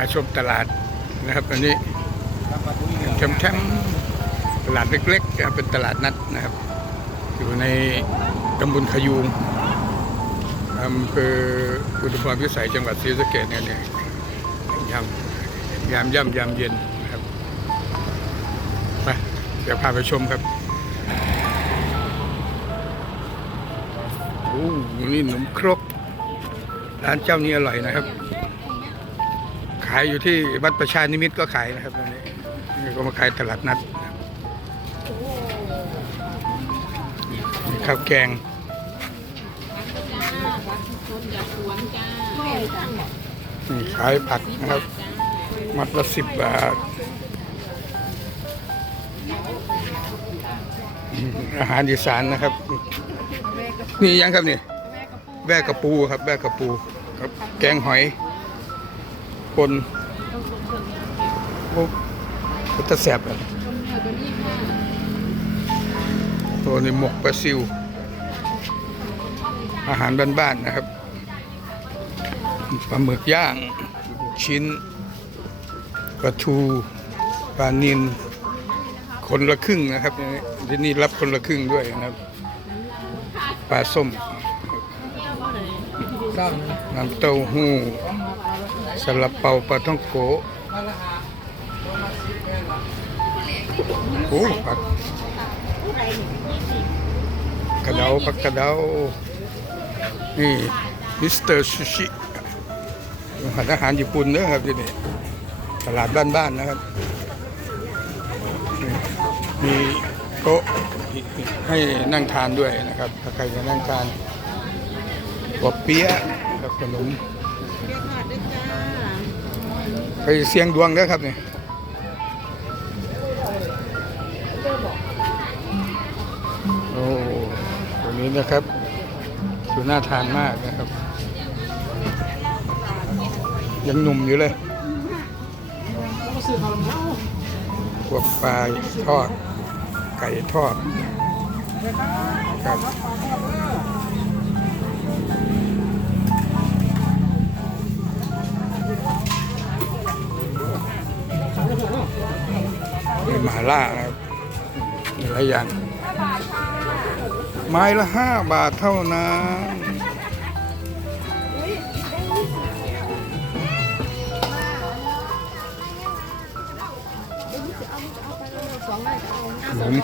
าชมตลาดนะครับอันนี้แคมป์แคมป์ตลาดเล็กๆเป็นตลาดนัดนะครับ อยู่ในตำบลขยูงอำเภออุทุมพรพิสัยจังหวัดศรีสะเกษเนี่ยเนี่ยยามยามย่ำยามเย็นนะครับไปเดี๋ยวพาไปชมครับโอ้นี่หนมครกร้านเจ้านี้อร่อยนะครับ ขายอยู่ที่วัดประชานิมิตรก็ขายนะครับตรงนี้นี่ก็มาขายตลาดนัดมีข้าวแกงนี่ขายผักนะครับ มัดละสิบบาท อาหารอีสานนะครับ นี่ยังครับนี่ แว่กระปูครับ แว่กระปูครับแกงหอย ปนโอ้ก็จะแสบอะตัวนี้หมกปลาซิว อาหารบ้านๆนะครับปลาหมึกย่างลูกชิ้นปลาทูปลานินคนละครึ่งนะครับที่นี่รับคนละครึ่งด้วยนะครับปลาส้มน้ำเต้าหู้ สลับเปาปลาท่องโกะโอ้ผักกระเดาผักกระเดานี่มิสเตอร์ซูชิอาหารอาหารญี่ปุ่นเนอะครับที่นี่ตลาดบ้านๆนะครับนี่มีโต๊ะให้นั่งทานด้วยนะครับ ถ้าใครจะนั่งทานกบเปี๊ยะกับขนม ไปเสียงดวงเด้อครับเนี่ยโอ้ตัวนี้นะครับดูน่าทานมากนะครับ ยังหนุ่มอยู่เลยพวกปลาทอด ไก่ทอดครับ มีหมาล่านะครับมีหลายอย่างไม้ละห้าบาทเท่านั้นขนม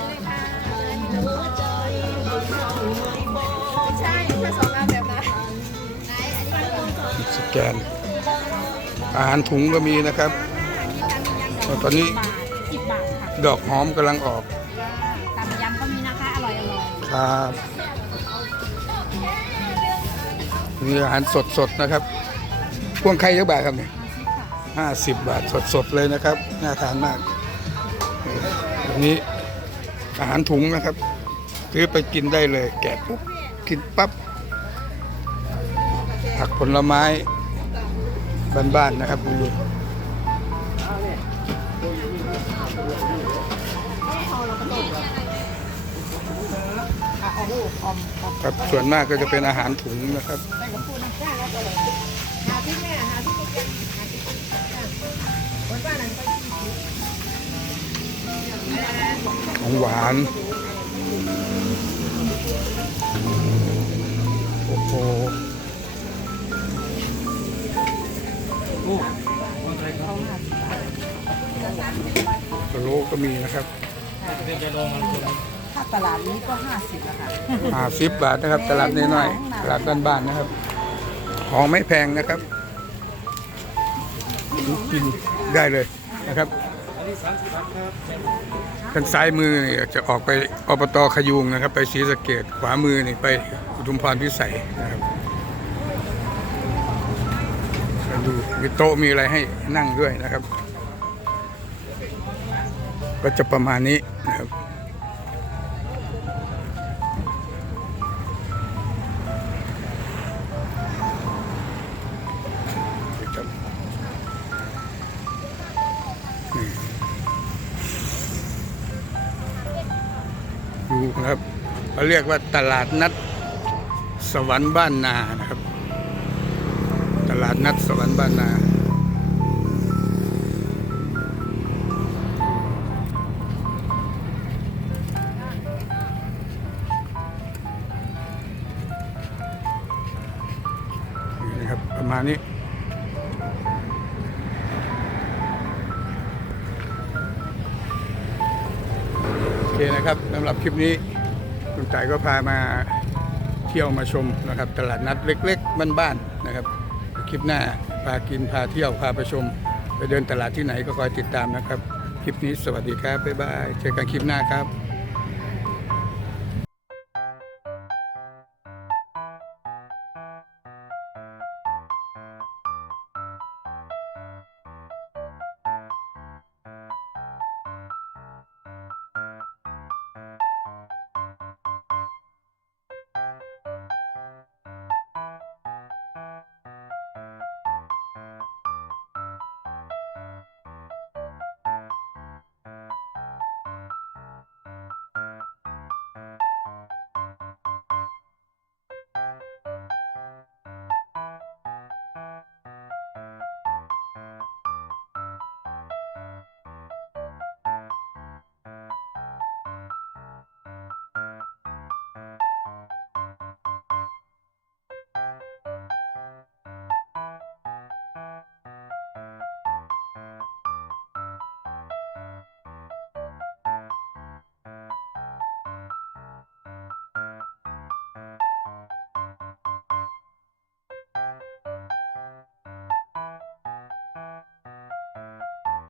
ใช่ถ้าสองอันแบบนะสแกนอาหารถุงก็มีนะครับ ตอนนี้ ดอกหอมกำลังออกตำยำก็มีนะคะ อร่อยอร่อยครับมีอาหารสดๆนะครับ พวงไข่เยอะบาทครับเนี่ยห้าสิบบาทสดๆเลยนะครับ น่าทานมากอันนี้อาหารถุงนะครับซื้อไปกินได้เลย แกะปุ๊บกินปั๊บผักผลไม้บ้านๆนะครับดู ครับส่วนมากก็จะเป็นอาหารถุงนะครับของหวาน โอ้โหโอ้ กะโหลก็มีนะครับถ้าตลาดนี้ก็ห้าสิบแล้วค่ะห้าสิบบาทนะครับ ตลาดน้อยๆตลาดบ้านๆนะครับ ของไม่แพงนะครับกินได้เลยนะครับทางซ้ายมือนี่จะออกไปอบตขยุงนะครับ ไปศรีสะเกดขวามือนี่ไปอุทุมพรพิสัยนะครับมาดูมีโต๊ะมีอะไรให้นั่งด้วยนะครับ ก็จะประมาณนี้นะครับครับนี่ดูครับเขาเรียกว่าตลาดนัดสวรรค์บ้านนานะครับ ตลาดนัดสวรรค์บ้านนา มาณนี้ โอเคนะครับสำหรับคลิปนี้คุณต่าก็พามาเที่ยวมาชมนะครับ ตลาดนัดเล็กๆบ้านๆนะครับ คลิปหน้าพากินพาเที่ยวพาไปชม ไปเดินตลาดที่ไหนก็คอยติดตามนะครับ คลิปนี้สวัสดีครับ บ๊ายบาย เจอกันคลิปหน้าครับ